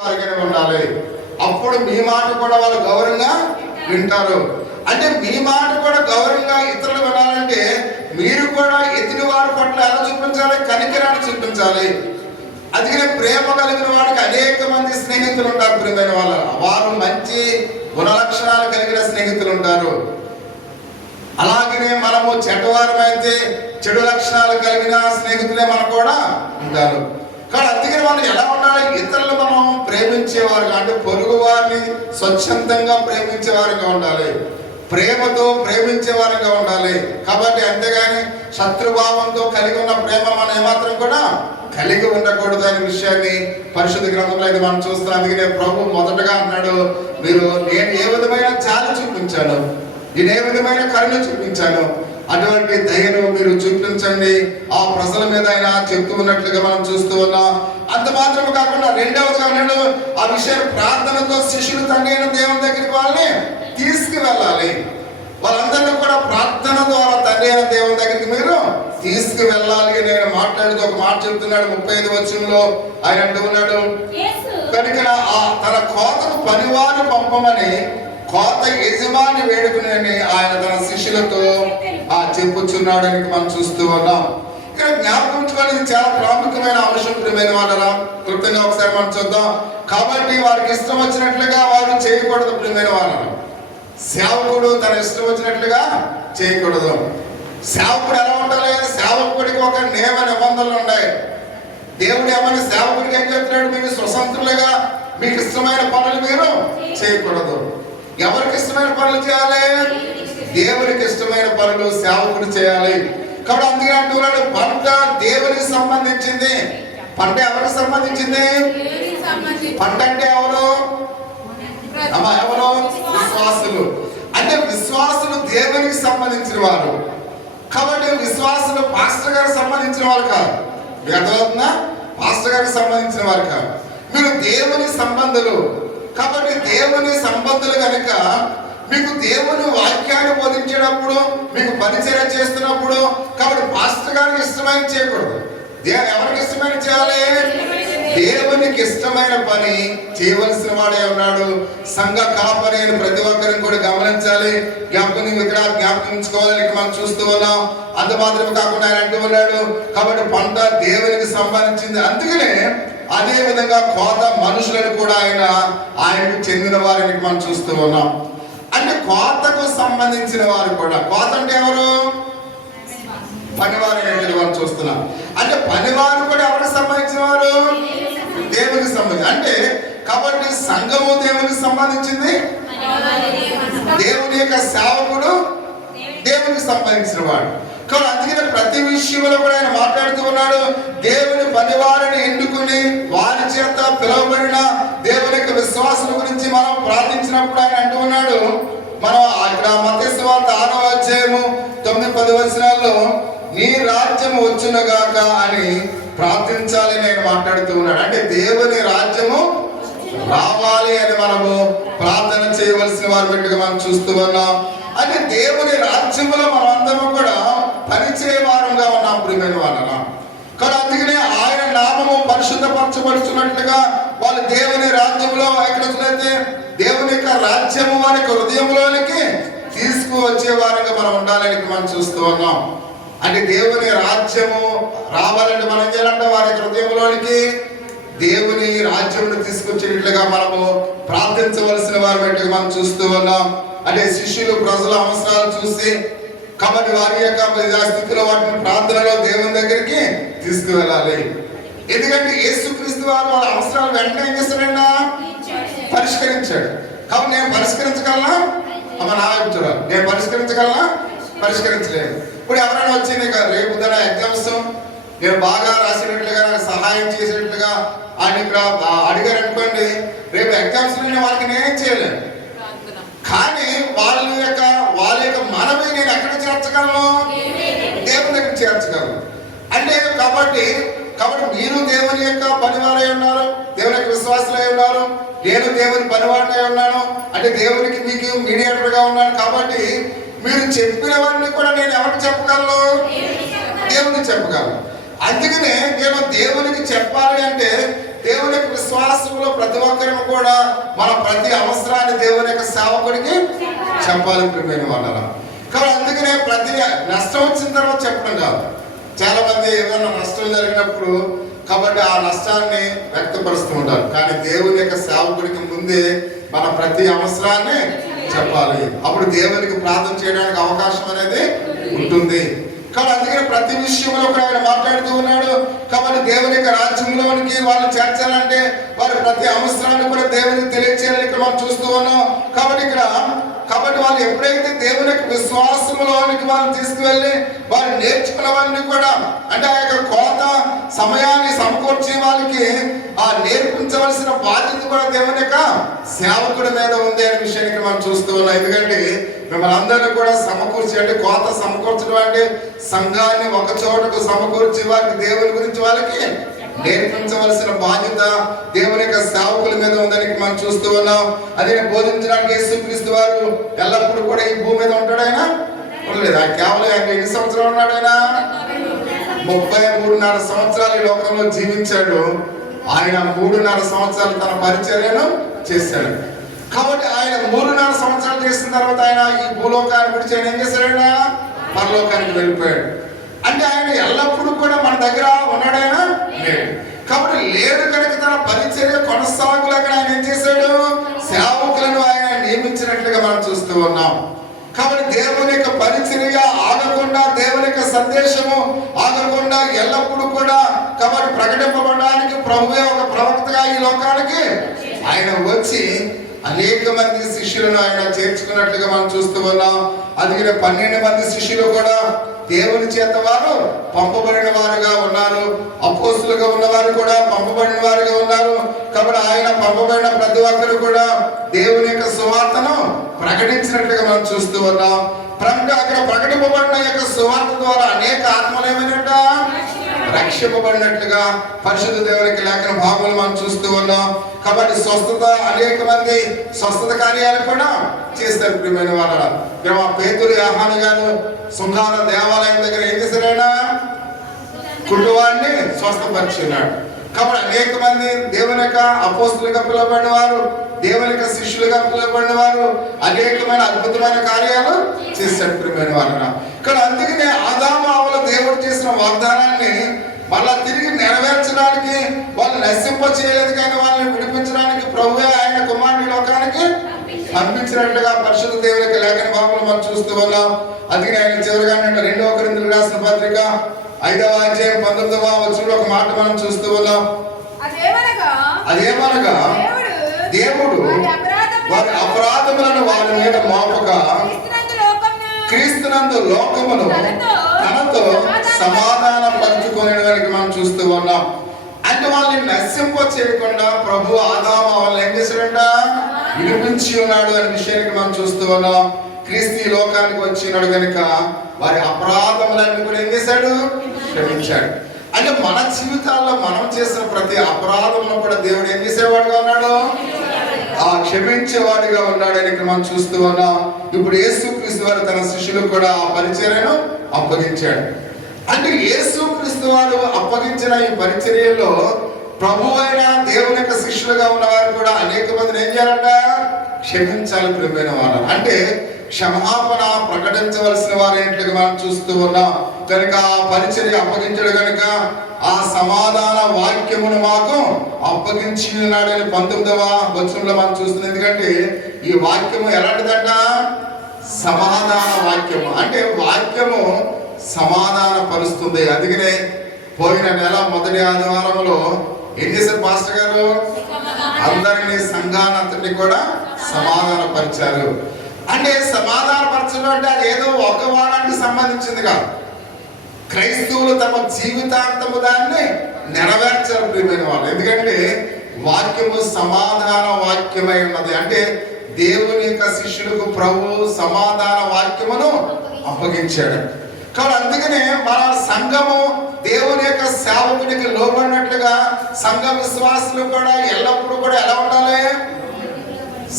వారిగానే ఉండాలి. అప్పుడు మీ మాట కూడా వాళ్ళు గౌరవంగా వింటారు. అంటే మీ మాట కూడా గౌరవంగా ఇతరులు వినాలంటే మీరు కూడా ఎదుటి వారి పట్ల ఎలా చూపించాలి? కనికరాన్ని చూపించాలి. అందుకనే ప్రేమ కలిగిన వాడికి అనేక మంది స్నేహితులు ఉంటారు. ప్రియమైన వారు మంచి గుణలక్షణాలు కలిగిన స్నేహితులు ఉంటారు. అలాగనే మనము చెడ్డవారమైతే చెడు లక్షణాలు కలిగిన స్నేహితులే మనకు కూడా ఉంటారు. కానీ అందుకని మనం ఎలా ఉండాలి? ఇతరులు మనం ప్రేమించేవారుగా, అంటే పొరుగు వారిని స్వచ్ఛందంగా ప్రేమించేవారుగా ఉండాలి, ప్రేమతో ప్రేమించేవారుగా ఉండాలి. కాబట్టి అంతేగాని శత్రుభావంతో కలిగి ఉన్న ప్రేమ మనం ఏమాత్రం కూడా కలిగి ఉండకూడదు అనే విషయాన్ని పరిశుద్ధ గ్రంథంలో అయితే మనం చూస్తున్నాం. అందుకనే ప్రభు మొదటగా అన్నాడు, నేను ఏ విధమైన జాలి చూపించాను, నేను ఏ విధమైన కరుణ చూపించాను, అటువంటి దయను మీరు చూపించండి ఆ ప్రజల మీద ఆయన చెప్తూ ఉన్నట్లుగా మనం చూస్తూ ఉన్నాం. అంత మాత్రమే కాకుండా రెండవదిగా అన్నాడు, ఆ విషయాన్ని ప్రార్థనతో శిష్యులు తండ్రి అయిన దేవుని దగ్గరికి వాళ్ళని తీసుకువెళ్ళాలి. వాళ్ళందరినీ కూడా ప్రార్థన ద్వారా తండ్రి అయిన దేవుని దగ్గరికి మీరు తీసుకువెళ్ళాలి. నేను మాట్లాడుతూ ఒక మాట చెప్తున్నాడు 35వ వచనంలో. ఆయన అంటూ ఉన్నాడు, కనుక తన కోతకు పనివారు పంపమని కోత యజమాని వేడుకుని ఆయన తన శిష్యులతో చెప్పుచున్నాడని మనం చూస్తూ ఉన్నాం. ఇక్కడ జ్ఞాపకం చాలా ప్రాముఖ్యమైన అంశం. ప్రియమైన వాళ్ళరా, క్లుప్తంగా ఒకసారి మనం చూద్దాం. కాబట్టి వారికి ఇష్టం వచ్చినట్లుగా వారు చేయకూడదు. ప్రియమైన వాళ్ళరా, సేవకుడు తన ఇష్టం వచ్చినట్లుగా చేయకూడదు. సేవకుడు ఎలా ఉండాలి? సేవకుడికి ఒక నియమ నిబంధనలు ఉన్నాయి. దేవుడు ఏమని సేవకుడికి ఏం చెప్తున్నాడు? మీరు స్వతంత్రులుగా మీకు ఇష్టమైన పనులు మీరు చేయకూడదు. ఎవరికి ఇష్టమైన పనులు చేయాలి? దేవునికి ఇష్టమైన పనులు సేవకుడు చేయాలి. కాబట్టి అందుకే అంటున్నాడు, పంట దేవునికి సంబంధించింది. పంట ఎవరికి సంబంధించింది? పంట అంటే ఎవరు? ఎవరు? విశ్వాసులు. అంటే విశ్వాసులు దేవునికి సంబంధించిన వారు. కాబట్టి విశ్వాసులు పాస్టర్ గారికి సంబంధించిన వారు కాదు. మీకు అర్థమవుతుందా? పాస్టర్ గారికి సంబంధించిన వారు కాదు. మీరు దేవుని సంబంధులు. కాబట్టి దేవుని సంబంధులు కనుక మీకు దేవుని వాక్యాన్ని బోధించేటప్పుడు, మీకు పరిచయం చేస్తున్నప్పుడు, కాబట్టి పాస్టర్ గారికి ఇష్టమైన చేయకూడదు. ఎవరికి ఇష్టమైన చేయాలి? దేవునికి ఇష్టమైన పని చేయవలసిన వాడే ఉన్నాడు. సంఘ కాపరి అని ప్రతి ఒక్కరిని కూడా గమనించాలి, జ్ఞాపకించుకోవాలని మనం చూస్తూ ఉన్నాం. అంత మాత్రమే కాకుండా ఆయన అంటూ ఉన్నాడు, కాబట్టి పంట దేవునికి సంబంధించింది. అందుకనే అదే విధంగా కోత మనుషులను కూడా ఆయనకు చెందిన వారిని మనం చూస్తూ ఉన్నాం. అంటే కోతకు సంబంధించిన వారు కూడా. కోత అంటే ఎవరు? పనివారు అనేది మనం చూస్తున్నాం. అంటే పనివారు కూడా ఎవరికి సంబంధించిన వారు? దేవునికి సంబంధించి. అంటే కాబట్టి సంఘము దేవునికి సంబంధించింది, దేవుని యొక్క సేవకుడు దేవునికి సంబంధించిన వాడు. కాబట్టి అందుకనే ప్రతి విషయంలో కూడా ఆయన మాట్లాడుతూ ఉన్నాడు, దేవుని పనివారిని ఎన్నుకుని వారి చేత పిలువబడిన దేవుని యొక్క విశ్వాసుల గురించి మనం ప్రార్థించినప్పుడు ఆయన అంటూ ఉన్నాడు, మనం అక్కడ మత్తయి సువార్త 6వ అధ్యాయము 9-10 వచనాల్లో నీ రాజ్యము వచ్చునుగాక అని ప్రార్థించాలి నేను మాట్లాడుతూ ఉన్నాడు. అంటే దేవుని రాజ్యము రావాలి అని మనము ప్రార్థన చేయవలసిన వారి బిడ్డగా మనం చూస్తూ ఉన్నాం. అంటే దేవుని రాజ్యంలో మనం అందరం కూడా పరిచయవారంగా ఉన్నాం. ప్రియమైన వాళ్ళ కానీ అందుకనే ఆయన నామము పరిశుద్ధపరచబడుతున్నట్లుగా వాళ్ళు దేవుని రాజ్యంలో ఎక్కడైతే దేవుని యొక్క రాజ్యము వారి హృదయంలోనికి తీసుకువచ్చే వారంగా మనం ఉండాలని మనం చూస్తూ ఉన్నాం. అంటే దేవుని రాజ్యము రావాలంటే మనం చేయాలంటే వారి హృదయంలోనికి దేవుని రాజ్యమును తీసుకొచ్చేట్లుగా మనము ప్రార్థించవలసిన వారి బట్టి మనం చూస్తూ ఉన్నాం. అంటే శిష్యులు ప్రజల అవసరాలు చూసి కాబట్టి వారి యొక్క స్థితిలో వాటిని ప్రార్థనలో దేవుని దగ్గరికి తీసుకువెళ్ళాలి. ఎందుకంటే యేసుక్రీస్తు వారు వాళ్ళ అవసరాలు వెంటనే ఏం చేస్తాడన్నా పరిష్కరించాడు. కాబట్టి నేను పరిష్కరించగలనా? చూడాలి, నేను పరిష్కరించగలనా? పరిష్కరించలేదు. ఇప్పుడు ఎవరైనా వచ్చి నీకు రేపు ఎగ్జామ్స్ నేను బాగా రాసినట్లుగా నాకు సహాయం చేసినట్లుగా ఆయన ఇక్కడ అడిగారు అనుకోండి, రేపు ఎగ్జామ్స్ వాళ్ళకి నేనేం చేయలేను. కానీ వాళ్ళ యొక్క మనవి నేను ఎక్కడ చేర్చగలను? దేవుని దగ్గర చేర్చగలను. అంటే కాబట్టి మీరు దేవుని యొక్క పనివారై ఉన్నారు, దేవుని యొక్క విశ్వాసులై ఉన్నారు, నేను దేవుని పనివాడినై ఉన్నాను. అంటే దేవునికి మీకు మీడియేటర్ గా ఉన్నాను. కాబట్టి మీరు చెప్పినవన్నీ కూడా నేను ఎవరికి చెప్పగలను? దేవునికి చెప్పగలను. అందుకనే నేను దేవునికి చెప్పాలి అంటే దేవుని యొక్క విశ్వాసంలో ప్రతి ఒక్కరు కూడా మన ప్రతి అవసరాన్ని దేవుని యొక్క సేవకుడికి చెప్పాలి ప్రియమైన వాళ్ళ. కాబట్టి అందుకనే ప్రతి నష్టం వచ్చిన తర్వాత చెప్పడం కాదు. చాలా మంది ఏదైనా నష్టం జరిగినప్పుడు కాబట్టి ఆ నష్టాన్ని వ్యక్తపరుస్తూ ఉంటారు. కానీ దేవుని యొక్క సేవకుడికి ముందే మన ప్రతి అవసరాన్ని చెప్పాలి. అప్పుడు దేవునికి ప్రార్థన చేయడానికి అవకాశం అనేది ఉంటుంది. కాబట్టి అందుకని ప్రతి విషయంలో కూడా ఆయన మాట్లాడుతూ ఉన్నాడు. కాబట్టి దేవుని యొక్క రాజ్యంలోనికి వాళ్ళు చేర్చాలంటే వారి ప్రతి అవసరాన్ని కూడా దేవునికి తెలియచేయాలని ఇక్కడ మనం చూస్తూ ఉన్నాం. కాబట్టి వాళ్ళు ఎప్పుడైతే దేవుని యొక్క విశ్వాసంలోనికి వాళ్ళు తీసుకువెళ్ళి వారు నేర్చుకున్నవన్నీ కూడా అంటే ఆ యొక్క కోత సమయాన్ని సమకూర్చి వాళ్ళకి ఆ నేర్పించవలసిన బాధ్యత కూడా దేవుని యొక్క సేవకుడి మీద ఉంది అనే విషయానికి మనం చూస్తూ ఉన్నాం. ఎందుకంటే మిమ్మల్ని అందరినీ కూడా సమకూర్చి అంటే కోత సమకూర్చడం అంటే సంఘాన్ని ఒక చోటకు సమకూర్చి వారికి దేవుని గురించి వాళ్ళకి నేర్పించవలసిన బాధ్యత దేవుని యొక్క సేవకుల మీద ఉందని మనం చూస్తూ ఉన్నాం. అదే బోధించడానికి యేసుక్రీస్తు వారు ఎల్లప్పుడూ కూడా ఈ భూమి మీద ఉంటాడు. ఆయన ఉండలేదు. ఆయన కేవలం ఆయన ఎన్ని సంవత్సరాలు ఉన్నాడు? ఆయన 33.5 సంవత్సరాలు ఈ లోకంలో జీవించాడు. ఆయన 3.5 సంవత్సరాలు తన పరిచర్యను చేశాడు. కాబట్టి ఆయన 3.5 సంవత్సరాలు చేసిన తర్వాత ఆయన ఈ భూలోకాన్ని విడిచి ఆయన ఏం చేశాడు? ఆయన పరలోకానికి వెళ్ళిపోయాడు. అంటే ఆయన ఎల్లప్పుడూ కూడా మన దగ్గర ఉన్నాడైనా లేడు. కాబట్టి లేడు కనుక తన పరిచర్య కొనసాగులాగా ఆయన ఏం చేశాడు? సేవకులను ఆయన నియమించినట్లుగా మనం చూస్తూ ఉన్నాం. కాబట్టి దేవుని యొక్క పరిచర్య ఆగకుండా, దేవుని యొక్క సందేశము ఆగకుండా ఎల్లప్పుడూ కూడా కాబట్టి ప్రకటింపబడడానికి ప్రభువే ఒక ప్రవక్తగా ఈ లోకానికి ఆయన వచ్చి అనేక మంది శిష్యులను ఆయన చేర్చుకున్నట్లుగా మనం చూస్తూ ఉన్నాం. అందుకనే 12 మంది శిష్యులు కూడా దేవుని చేత వారు పంపబడిన వారుగా ఉన్నారు. అపోస్తులుగా ఉన్నవారు కూడా పంపబడిన వారుగా ఉన్నారు. కాబట్టి ఆయన పంపబడిన ప్రతి ఒక్కరు కూడా దేవుని యొక్క సువార్తను ప్రకటించినట్లుగా మనం చూస్తూ ఉన్నాం. అక్కడ ప్రకటింపబడిన యొక్క సువార్త ద్వారా అనేక ఆత్మలు ఏమైనట రక్షింపబడినట్లుగా పరిశుద్ధ దేవునికి లేఖన భాగంలో మనం చూస్తూ ఉన్నాం. కాబట్టి స్వస్థత అనేక మంది స్వస్థత కార్యాలు కూడా చేస్తారు. ప్రియమైన వాళ్ళ పేతురు యోహాను గారు శృంగార దేవాలయం దగ్గర ఏం చేశారైనా కుటుంబాన్ని స్వస్థపరిచినాడు. కాబట్టి అనేక మంది దేవుని యొక్క అపోస్తులుగా పిలువబడిన వారు, దేవుని యొక్క శిష్యులుగా పిలువబడిన వారు అనేకమైన అద్భుతమైన కార్యాలు చేశారు. ప్రియమైన వాళ్ళ ఇక్కడ అందుకనే ఆదాము హవ్వల దేవుడు చేసిన వాగ్దానాన్ని మళ్ళా తిరిగి నెరవేర్చడానికి వాళ్ళు నశింప చేయలేదు, కానీ వాళ్ళని విడిపించడానికి ప్రభువే ఆయన కుమారుని లోకానికి పంపించినట్లుగా పరిశుద్ధ దేవునికి లేఖన భాగంలో మనం చూస్తూ ఉన్నాం. అందుకని ఆయన చివరిగా 2వ కొరింథీయులకు రాసిన పత్రిక 5వ అధ్యాయం 19వ వచనంలో ఒక మాట మనం చూస్తూ ఉన్నాం. అదేమనగా దేవుడు వారి అపరాధములను వారి మీద మోపగా క్రీస్తునందు లోకమును తనతో సమాధాన పంచుకునేవారికి మనం చూస్తూ ఉన్నాం. అంటే వాళ్ళని నశింప చేయకుండా ప్రభు ఆదాము వాళ్ళని ఏం చేశాడంట? విడిపించి ఉన్నాడు అనే విషయానికి మనం చూస్తూ ఉన్నాం. క్రీస్తు ఈ లోకానికి వచ్చినాడు కనుక వారి అపరాధములన్నీ కూడా ఏం చేశాడు? క్షమించాడు. అంటే మన జీవితాల్లో మనం చేసిన ప్రతి అపరాధంలో కూడా దేవుడు ఏం చేసేవాడుగా ఉన్నాడు? ఆ క్షమించేవాడిగా ఉన్నాడని మనం చూస్తూ ఉన్నాం. ఇప్పుడు యేసుక్రీస్తు వారు తన శిష్యులకు కూడా ఆ పరిచర్యను అప్పగించాడు. అంటే యేసుక్రీస్తు వారు అప్పగించిన ఈ పరిచర్యలో ప్రభు అయిన దేవుని యొక్క శిష్యులుగా ఉన్నవారు కూడా అనేక మందిని ఏం చేయాలంట? క్షమించాలి. ప్రియమైన వారు అంటే క్షమాపణ ప్రకటించవలసిన వారైనట్లుగా మనం చూస్తూ ఉన్నాం. కనుక ఆ పరిచర్య అప్పగించడు కనుక ఆ సమాధాన వాక్యమును మాకు అప్పగించి ఉన్నాడని 19వ వచనంలో మనం చూస్తున్నాం. ఎందుకంటే ఈ వాక్యము ఎలాంటిదంట? సమాధాన వాక్యము. అంటే వాక్యము సమాధాన పరుస్తుంది. అందుకనే పోయిన నెల మొదటి ఆదివారంలో ఏం చేశారు పాస్టర్ గారు? అందరినీ సంఘానంతటిని కూడా సమాధాన పరిచారు. అంటే సమాధాన పరచడం అంటే అది ఏదో ఒక వారానికి సంబంధించింది కాదు. క్రైస్తవులు తమ జీవితాంతము దాన్ని నెరవేర్చారు ప్రియమైన వాళ్ళు. ఎందుకంటే వాక్యము సమాధాన వాక్యమై ఉన్నది. అంటే దేవుని యొక్క శిష్యులకు ప్రభు సమాధాన వాక్యమును అప్పగించాడు. కాబట్టి అందుకనే మన సంఘము దేవుని యొక్క సేవకునికి లోబడినట్లుగా సంఘ విశ్వాసులు కూడా ఎల్లప్పుడూ కూడా ఎలా ఉండాలి?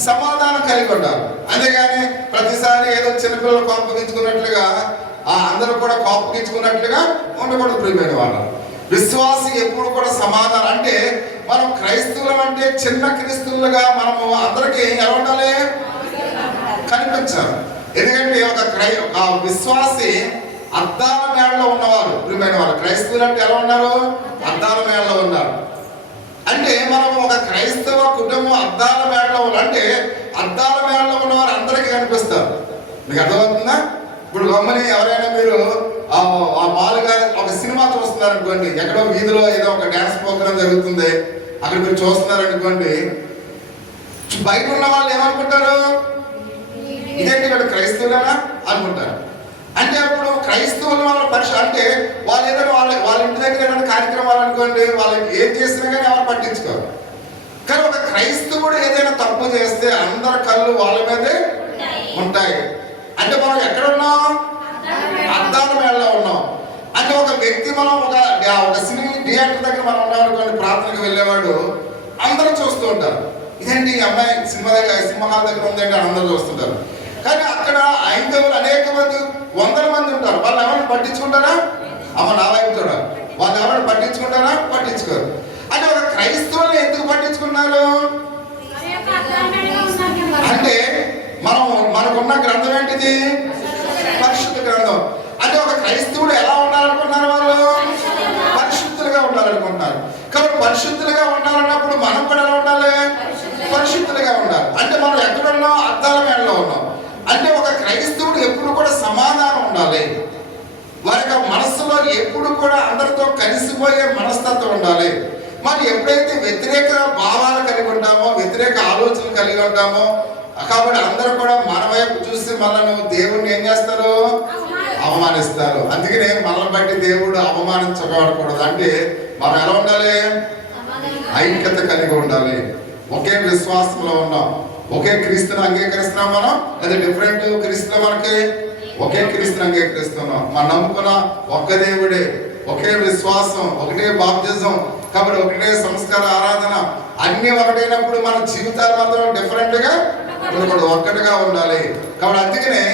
సమాధానం కలిగి ఉండాలి. అంతేగాని ప్రతిసారి ఏదో చిన్నపిల్లలు కోపగించుకున్నట్లుగా అందరూ కూడా కోపగించుకున్నట్లుగా ఉండకూడదు ప్రియమైన వాళ్ళు. విశ్వాసి ఎప్పుడు కూడా సమాధానం. అంటే మనం క్రైస్తవులం అంటే చిన్న క్రీస్తులుగా మనము అందరికీ ఎలా ఉండాలి, కనిపించాలి. ఎందుకంటే ఒక విశ్వాసి అద్దాల మేడలో ఉన్నవారు, ప్రియమైన వారు. క్రైస్తవులు అంటే ఎలా ఉన్నారు, అద్దాల మేడలో ఉన్నారు. అంటే మనం ఒక క్రైస్తవ కుటుంబం అద్దాల మేడలో అంటే అద్దాల మేడలో ఉన్నవారు అందరికీ కనిపిస్తారు. మీకు అర్థమవుతుందా? ఇప్పుడు గమ్మని ఎవరైనా మీరు ఆ మాలుగా ఒక సినిమా చూస్తున్నారు అనుకోండి, ఎక్కడో వీధిలో ఏదో ఒక డ్యాన్స్ ప్రోగ్రామ్ జరుగుతుంది, అక్కడ మీరు చూస్తున్నారు అనుకోండి, బయట ఉన్న వాళ్ళు ఏమనుకుంటారు, ఇదేంటి ఇక్కడ క్రైస్తవులేనా అనుకుంటారు. అంటే అప్పుడు క్రైస్తవులు వాళ్ళ అంటే వాళ్ళు ఏదైనా వాళ్ళ ఇంటి దగ్గర ఏదైనా కార్యక్రమాలు అనుకోండి, వాళ్ళకి ఏం చేసినా కానీ ఎవరు పట్టించుకోరు. కానీ ఒక క్రైస్తవుడు ఏదైనా తప్పు చేస్తే అందరి కళ్ళు వాళ్ళ మీదే ఉంటాయి. అంటే మనం ఎక్కడ ఉన్నాం, అద్దాల మేడలో ఉన్నాం. అంటే ఒక వ్యక్తి మనం ఒక సినీ థియేటర్ దగ్గర మనం ఉన్నాం అనుకోండి, ప్రార్థనకు వెళ్ళేవాడు అందరూ చూస్తూ ఉంటారు, ఇదేంటి ఈ అమ్మాయి సినిమా హాల్ దగ్గర ఉందంటే అందరూ చూస్తుంటారు. కానీ అక్కడ ఐదవులు అనేక మంది, వందల మంది ఉంటారు. వాళ్ళు ఎవరిని పట్టించుకుంటారా, అమ్మ నా వైపు చూడ, వాళ్ళు ఎవరిని పట్టించుకుంటారా, పట్టించుకోరు. అంటే ఒక క్రైస్తవుల్ని ఎందుకు పట్టించుకున్నారు అంటే మనకున్న గ్రంథం ఏంటిది, పరిశుద్ధ గ్రంథం. అంటే ఒక క్రైస్తవుడు ఎలా ఉండాలనుకుంటున్నారు, వాళ్ళు పరిశుద్ధులుగా ఉండాలనుకుంటున్నారు. కాబట్టి పరిశుద్ధులుగా ఉండాలన్నప్పుడు మనం కూడా ఎలా ఉండాలి, పరిశుద్ధులుగా ఉండాలి. అంటే మనం ఎక్కడున్నాం, అద్దాల మేడలో ఉన్నాం. అంటే ఒక క్రైస్తవుడు ఎప్పుడు కూడా సమాధానం ఉండాలి, వారి మనస్సులో ఎప్పుడు కూడా అందరితో కలిసిపోయే మనస్తత్వం ఉండాలి. మరి ఎప్పుడైతే వ్యతిరేక భావాలు కలిగి ఉంటామో, వ్యతిరేక ఆలోచనలు కలిగి ఉంటామో, కాబట్టి అందరూ కూడా మన వైపు చూసి మనల్ని దేవుడిని ఏం చేస్తారు, అవమానిస్తారు. అందుకనే మనల్ని బట్టి దేవుడు అవమానించబడకూడదు. అంటే మనం ఎలా ఉండాలి, ఐక్యత కలిగి ఉండాలి. ఒకే విశ్వాసంలో ఉన్నాం, ఒకే క్రీస్తుని అంగీకరిస్తున్నాం మనం, లేదా డిఫరెంట్ క్రీస్తులు, మనకి ఒకే క్రీస్తుని అంగీకరిస్తున్నాం. మనం నమ్ముకున్న ఒక్క దేవుడే, ఒకే విశ్వాసం, ఒకటే బాప్తిజం, కాబట్టి ఒకటే సంస్కార ఆరాధన, అన్ని ఒకటైనప్పుడు మన జీవితాలు మాత్రం డిఫరెంట్ గా ఉండకూడదు, ఒక్కటిగా ఉండాలి. కాబట్టి అందుకనే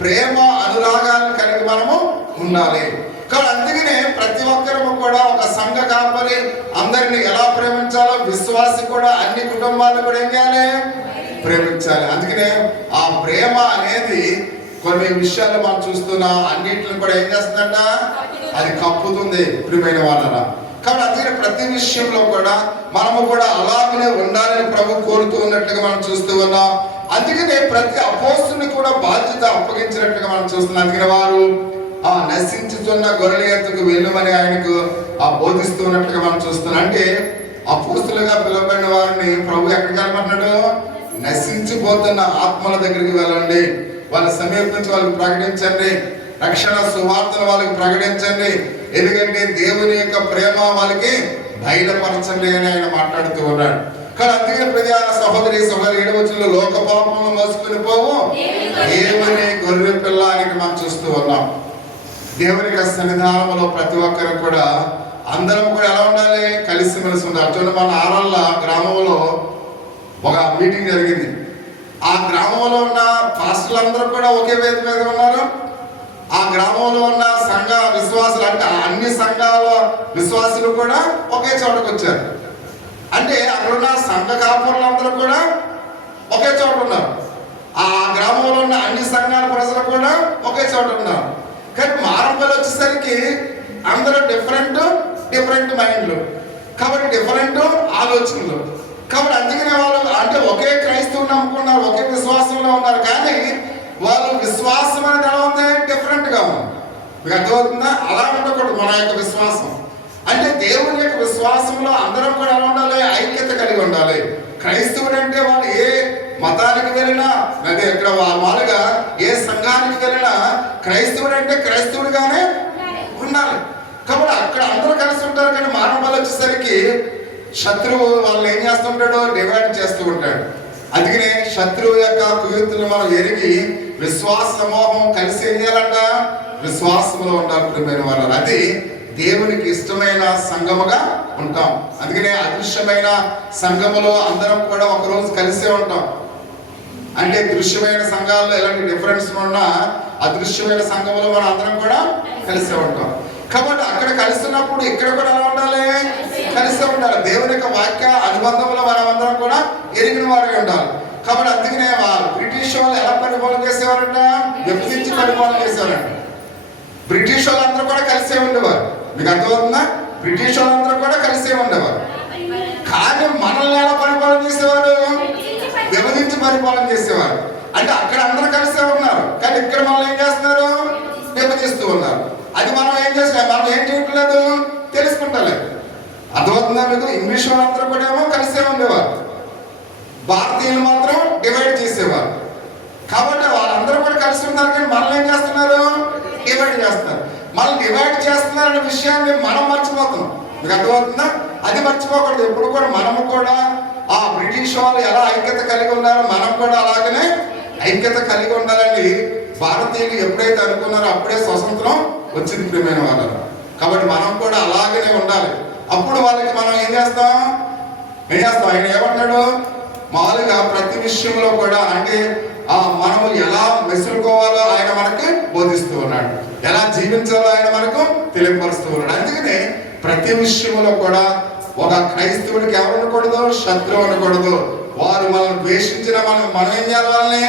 ప్రేమ అనురాగాలను కలిగి మనము ఉండాలి. కాబట్టి అందుకనే ప్రతి ఒక్కరము కూడా ఒక సంఘ కాపరి అందరిని ఎలా ప్రేమించాలో, విశ్వాసి కూడా అన్ని కుటుంబాలను కూడా ఏం చేయాలి, ప్రేమించాలి. అందుకనే ఆ ప్రేమ అనేది కొన్ని విషయాలు మనం చూస్తున్నాం, అన్నిటిని కూడా ఏం చేస్తుందంట, అది కప్పుతుంది ప్రియమైన వాళ్ళ. కాబట్టి అందుకని ప్రతి విషయంలో కూడా మనము కూడా అలాగనే ఉండాలని ప్రభు కోరుతూ ఉన్నట్లుగా మనం చూస్తూ ఉన్నాం. అందుకనే ప్రతి అపోస్తుని కూడా బాధ్యత అప్పగించినట్లుగా మనం చూస్తున్నాం. అందుకని వారు నశించుతున్న గొర్రెల ఎద్దుకు వెళ్ళమని ఆయనకు బోధిస్తూ ఉన్నట్లుగా మనం చూస్తున్నాం. అంటే అపోస్తులుగా పిలువబడిన వారిని ప్రభు ఎక్కడికి వెళ్ళమంటున్నాడు, నశించిపోతున్న ఆత్మల దగ్గరికి వెళ్ళండి, వాళ్ళ సమీపించి వాళ్ళకి ప్రకటించండి, రక్షణ సువార్తను వాళ్ళకి ప్రకటించండి, ఎందుకంటే దేవుని యొక్క ప్రేమ వాళ్ళకి బయలుపరచండి అని ఆయన మాట్లాడుతూ ఉన్నాడు. కానీ అందుకని ప్రజా సహోదరి 7వ వచనంలో లోక పాపమును మోసుకుని పోవు దేవుని గొర్రె పిల్ల అని మనం చూస్తూ ఉన్నాం. దేవుని యొక్క సన్నిధానంలో ప్రతి ఒక్కరు కూడా అందరం కూడా ఎలా ఉండాలి, కలిసిమెలిసి ఉండాలి. చూడండి, మన ఆరల్ల గ్రామంలో ఒక మీటింగ్ జరిగింది. ఆ గ్రామంలో ఉన్న పాస్టర్లందరూ కూడా ఒకే వేదిక మీద ఉన్నారు. ఆ గ్రామంలో ఉన్న సంఘ విశ్వాసులు, అంటే అన్ని సంఘాల విశ్వాసులు కూడా ఒకే చోటకు వచ్చారు. అంటే అక్కడున్న సంఘ కాపురులందరూ కూడా ఒకే చోట ఉన్నారు. ఆ గ్రామంలో ఉన్న అన్ని సంఘాల ప్రజలు కూడా ఒకే చోట ఉన్నారు. కానీ మారంపల్లి వచ్చేసరికి అందరూ డిఫరెంట్ మైండ్లు, కాబట్టి డిఫరెంట్ ఆలోచనలు. కాబట్టి అందుకనే వాళ్ళు అంటే ఒకే క్రైస్తవుని నమ్ముకున్నారు, ఒకే విశ్వాసంలో ఉన్నారు, కానీ వాళ్ళు విశ్వాసం అనేది ఎలా ఉంది, డిఫరెంట్ గా ఉంది. మీకు అర్థమవుతుందా? అలా ఉండకూడదు మన యొక్క విశ్వాసం. అంటే దేవుని యొక్క విశ్వాసంలో అందరం కూడా ఎలా ఉండాలి, ఐక్యత కలిగి ఉండాలి. క్రైస్తవుడు అంటే వాళ్ళు ఏ మతానికి వెళ్ళినా, లేదా ఇక్కడ వాళ్ళుగా ఏ సంఘానికి వెళ్ళినా క్రైస్తవుడు అంటే క్రైస్తవుడిగానే ఉండాలి. కాబట్టి అక్కడ అందరూ కలిసి ఉంటారు. కానీ మానవాళ్ళు వచ్చేసరికి శత్రువు వాళ్ళని ఏం చేస్తుంటాడో డివైడ్ చేస్తూ ఉంటాడు. అందుకనే శత్రువు యొక్క కుయుక్తులు మనం ఎరిగి విశ్వాస సమూహం కలిసి ఏం చేయాలంట, విశ్వాసంలో ఉండాలి ప్రియమైన వాళ్ళు. అది దేవునికి ఇష్టమైన సంఘముగా ఉంటాం. అందుకనే అదృశ్యమైన సంఘములో అందరం కూడా ఒకరోజు కలిసే ఉంటాం. అంటే దృశ్యమైన సంఘాల్లో ఎలాంటి డిఫరెన్స్ ఉన్నా అదృశ్యమైన సంఘములో మనం అందరం కూడా కలిసే ఉంటాం. కాబట్టి అక్కడ కలుస్తున్నప్పుడు ఇక్కడ కూడా ఎలా ఉండాలి? కలిసి ఉండాలి. దేవుని యొక్క వాక్య అనుబంధంలో మనమందరం కూడా ఎరిగిన వారే ఉండాలి. కాబట్టి అందుకనే వాళ్ళు బ్రిటిష్ వాళ్ళు ఎలా పరిపాలన చేసేవారంట? విభజించి పరిపాలన చేసేవారంట. బ్రిటిష్ వాళ్ళందరూ కూడా కలిసే ఉండేవారు. మీకు అర్థమవుతుందా? బ్రిటిష్ వాళ్ళందరూ కూడా కలిసే ఉండేవారు. కానీ మనల్ని ఎలా పరిపాలన చేసేవారు? విభజించి పరిపాలన చేసేవారు. అంటే అక్కడ అందరూ కలిసే ఉన్నారు, కానీ ఇక్కడ మనం ఏం చేస్తున్నారు? విభజిస్తూ ఉన్నారు. అది మనం ఏం చేస్తున్నాం? మనం ఏం చేయట్లేదు, తెలుసుకుంటలేదు. అర్థమవుతుందా మీకు? ఇంగ్లీష్ వాళ్ళందరూ కూడా ఏమో కలిసే ఉండేవారు, భారతీయులు మాత్రం డివైడ్ చేసేవారు. కాబట్టి వాళ్ళందరూ కూడా కలిసి ఉన్నారు, కానీ మనల్ని ఏం చేస్తున్నారు? డివైడ్ చేస్తున్నారు. మనం డివైడ్ చేస్తున్నారనే విషయాన్ని మనం మర్చిపోతున్నాం. మీకు అర్థమవుతుందా? అది మర్చిపోకూడదు. ఎప్పుడు కూడా మనము కూడా ఆ బ్రిటిష్ వాళ్ళు ఎలా ఐక్యత కలిగి ఉన్నారో మనం కూడా అలాగనే ఐక్యత కలిగి ఉండాలని భారతీయులు ఎప్పుడైతే అనుకున్నారో అప్పుడే స్వతంత్రం వచ్చింది ప్రియమైన వాళ్ళు. కాబట్టి మనం కూడా అలాగనే ఉండాలి. అప్పుడు వాళ్ళకి మనం ఏం చేస్తాం? ఆయన ఏమంటాడు? మామూలుగా ప్రతి విషయంలో కూడా అంటే మనము ఎలా మెసులుకోవాలో ఆయన మనకి బోధిస్తూ ఉన్నాడు, ఎలా జీవించాలో ఆయన మనకు తెలియపరుస్తూ ఉన్నాడు. అందుకనే ప్రతి విషయంలో కూడా ఒక క్రైస్తవుడికి ఎవరు ఉండకూడదు? శత్రువు ఉండకూడదు. వారు మనల్ని ద్వేషించిన మనం ఏం చేయాలి? వాళ్ళని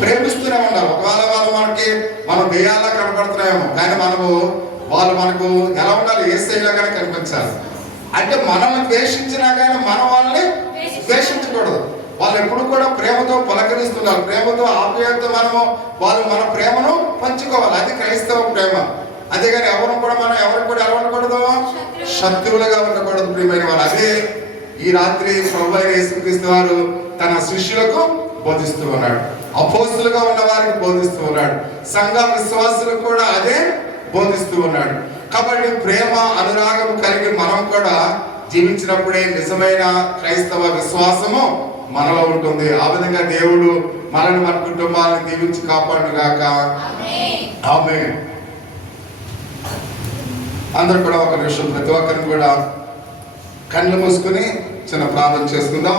ప్రేమిస్తూనే ఉండాలి. ఒకవేళ మనం దెయ్యాలా కనపడుతున్నామేమో, కానీ వాళ్ళు మనకు ఎలా ఉండాలి? యేసయ్యలాగానే కనిపించాలి. అంటే మనల్ని ద్వేషించినా కానీ మనం వాళ్ళని ద్వేషించకూడదు. వాళ్ళు ఎప్పుడు కూడా ప్రేమతో పలకరిస్తున్నారు, ప్రేమతో ఆప్యాయతతో వాళ్ళు మన ప్రేమను పంచుకోవాలి. అది క్రైస్తవ ప్రేమ. అంతేగాని ఎవరికి కూడా ఎలా ఉండకూడదు? శత్రువులుగా ఉండకూడదు ప్రియమైన వాళ్ళు. అదే ఈ రాత్రి ప్రభువైన యేసుక్రీస్తు వారు తన శిష్యులకు బోధిస్తూ ఉన్నాడు, అపోస్తులుగా ఉన్న వారికి బోధిస్తూ ఉన్నాడు, సంఘ విశ్వాసులకు కూడా అదే బోధిస్తూ ఉన్నాడు. కాబట్టి ప్రేమ అనురాగం కలిగి మనం కూడా జీవించినప్పుడే నిజమైన క్రైస్తవ విశ్వాసము మనలో ఉంటుంది. ఆ విధంగా దేవుడు మనల్ని, మన కుటుంబాలను దీవించి కాపాడును గాక. ఆమేన్. అందరూ కూడా ఒక నిమిషం ప్రతి ఒక్కరిని కూడా కళ్ళు మూసుకుని చిన్న ప్రార్థన చేసుకుందాం.